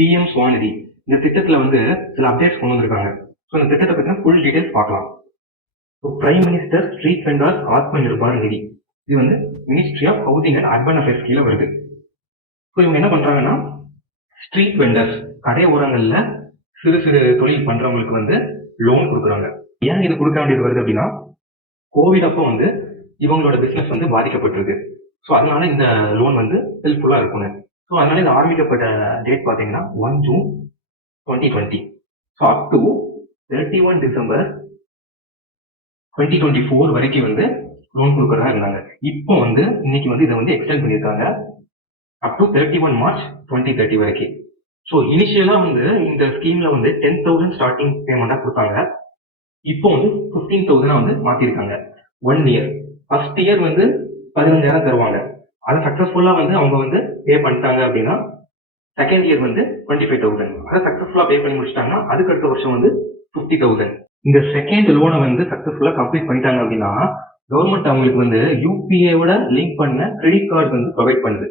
PM Svanidhi இந்த திட்டத்தில் வந்து சில அப்டேட்ஸ் கொண்டு வந்திருக்காங்க. ஸோ இந்த திட்டத்தை பற்றின ஃபுல் டீடைல்ஸ் பார்க்கலாம். So prime minister street vendors Atma Nirbhar Nidhi, இது வந்து ministry of housing and urban affairs கீழே வருது. ஸோ இவங்க என்ன பண்றாங்கன்னா, ஸ்ட்ரீட் வெண்டர்ஸ் கடை ஓரங்களில் சிறு சிறு தொழில் பண்றவங்களுக்கு வந்து லோன் கொடுக்குறாங்க. ஏன் இது கொடுக்க வேண்டியது வருது அப்படின்னா, கோவிட் அப்போ வந்து இவங்களோட பிசினஸ் வந்து பாதிக்கப்பட்டிருக்கு. ஸோ அதனால இந்த லோன் வந்து ஹெல்ப்ஃபுல்லா இருக்கும்னு. ஸோ அதனால இது ஆரம்பிக்கப்பட்ட டேட் பார்த்தீங்கன்னா 1 June 2020. So up to 31 December 2024 வரைக்கும் வந்து லோன் கொடுக்கறதா இருந்தாங்க. இப்போ வந்து இன்னைக்கு வந்து இதை வந்து எக்ஸ்டெண்ட் பண்ணியிருக்காங்க அப் டு 31 மார்ச் 2030 வரைக்கும். ஸோ இனிஷியலா வந்து இந்த ஸ்கீம்ல வந்து 10,000 ஸ்டார்டிங் பேமெண்டா கொடுத்தாங்க. இப்போ வந்து 15,000 வந்து மாத்திருக்காங்க. 1 இயர். ஃபர்ஸ்ட் இயர் வந்து 15,000 தருவாங்க. அதை சக்சஸ்ஃபுல்லா வந்து அவங்க வந்து பே பண்ணிட்டாங்க அப்படின்னா செகண்ட் இயர் வந்து 25,000. அதை சக்சஸ்ஃபுல்லா பே பண்ணி முடிச்சிட்டாங்கன்னா அதுக்கு அடுத்த வருஷம் வந்து 50,000. இந்த செகண்ட் லோனை வந்து சக்சஸ்ஃபுல்லா கம்ப்ளீட் பண்ணிட்டாங்க அப்படின்னா கவர்மெண்ட் அவங்களுக்கு வந்து யூபிஐயோட லிங்க் பண்ண கிரெடிட் கார்டு வந்து ப்ரொவைட் பண்ணுது.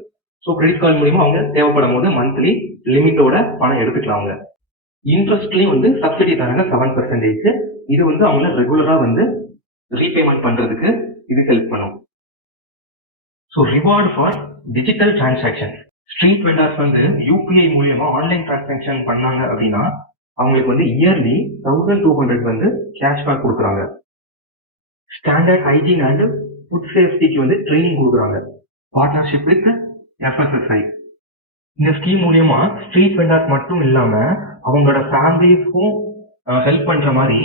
ஸோ கிரெடிட் கார்டு மூலியமா அவங்க தேவைப்படும் போது மந்த்லி லிமிட்டோட பணம் எடுத்துக்கலாம். அவங்க இன்ட்ரெஸ்ட்லயும் வந்து சப்சிடி தராங்க 7%. இது வந்து அவங்கள ரெகுலரா வந்து ரீபேமெண்ட் பண்றதுக்கு இது ஹெல்ப் பண்ணும். So reward for digital transaction, street vendors வந்து யூபிஐ மூலியமா ஆன்லைன் டிரான்சாக்ஷன் பண்ணாங்க அப்படின்னா அவங்களுக்கு வந்து இயர்லி 1,200 வந்து கேஷ்பேக் கொடுக்குறாங்க. ஸ்டாண்டர்ட் ஹைஜீன் அண்ட் ஃபுட் சேஃப்டிக்கு வந்து ட்ரைனிங் கொடுக்குறாங்க. Partnership with FSSI. இந்த ஸ்கீம் மூலியமா ஸ்ட்ரீட் வெண்டர்ஸ் மட்டும் இல்லாம அவங்களோட ஃபேமிலிஸ்க்கும் ஹெல்ப் பண்ற மாதிரி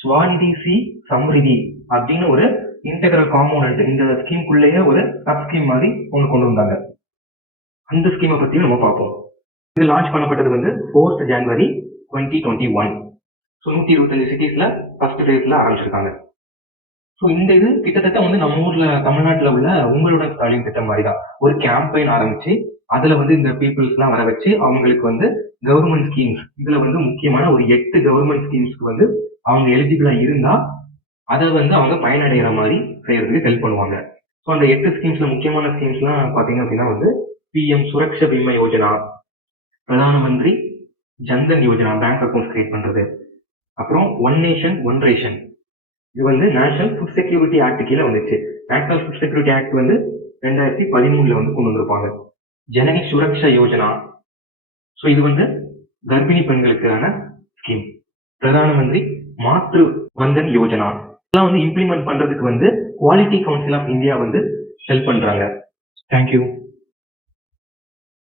ஸ்வாநிதி சி சம்ரிதி அப்படின்னு ஒரு இன்டெகிரல் காம்போனன்ட் இந்த ஸ்கீம்குள்ளேயே ஒரு சப் ஸ்கீம் மாதிரி ஒன்று கொண்டு வந்தாங்க. அந்த ஸ்கீமை பத்தியும் நம்ம பார்ப்போம். இது லான்ச் பண்ணப்பட்டது வந்து 4th ஜனவரி 2021. ஸோ 125 சிட்டிஸ்ல ஃபர்ஸ்ட் ஃபேஸ்ல ஆரம்பிச்சிருக்காங்க. ஸோ இந்த இது கிட்டத்தட்ட வந்து நம்ம ஊர்ல தமிழ்நாட்டில் உள்ள உங்களோட ஸ்டாலின் திட்டம் மாதிரி தான். ஒரு கேம்பெயின் ஆரம்பிச்சு அதுல வந்து இந்த பீப்புள்ஸ் எல்லாம் வர வச்சு அவங்களுக்கு வந்து கவர்மெண்ட் ஸ்கீம்ஸ், இதுல வந்து முக்கியமான ஒரு 8 கவர்மெண்ட் ஸ்கீம்ஸ்க்கு வந்து அவங்க எலிஜிபிளா இருந்தா அதை வந்து அவங்க பயனடைகிற மாதிரி செய்யறதுக்கு ஹெல்ப் பண்ணுவாங்க. ஸோ அந்த 8 ஸ்கீம்ஸ்ல முக்கியமான ஸ்கீம்ஸ் எல்லாம் பாத்தீங்க அப்படின்னா வந்து PM சுரக்ஷா பீமா யோஜனா, பிரதான மந்திரி Jan Dhan Yojana bank account create பண்றது, அப்புறம் ஒன் நேஷன் ஒன் ரேஷன், இது வந்து நேஷனல் ஃபுட் செக்யூரிட்டி ஆக்ட் கீழே வந்துச்சு. நேஷனல் ஃபுட் செக்யூரிட்டி ஆக்ட் வந்து 2013 வந்து கொண்டு வந்திருப்பாங்க. ஜனனி சுரக்ஷா யோஜனா, ஸோ இது வந்து கர்ப்பிணி பெண்களுக்கான ஸ்கீம். பிரதான மந்திரி மாத்ரு வந்தன் யோஜனா இதெல்லாம் வந்து இம்ப்ளிமெண்ட் பண்றதுக்கு வந்து குவாலிட்டி கவுன்சில் ஆஃப் இந்தியா வந்து ஹெல்ப் பண்றாங்க. தேங்க்யூ.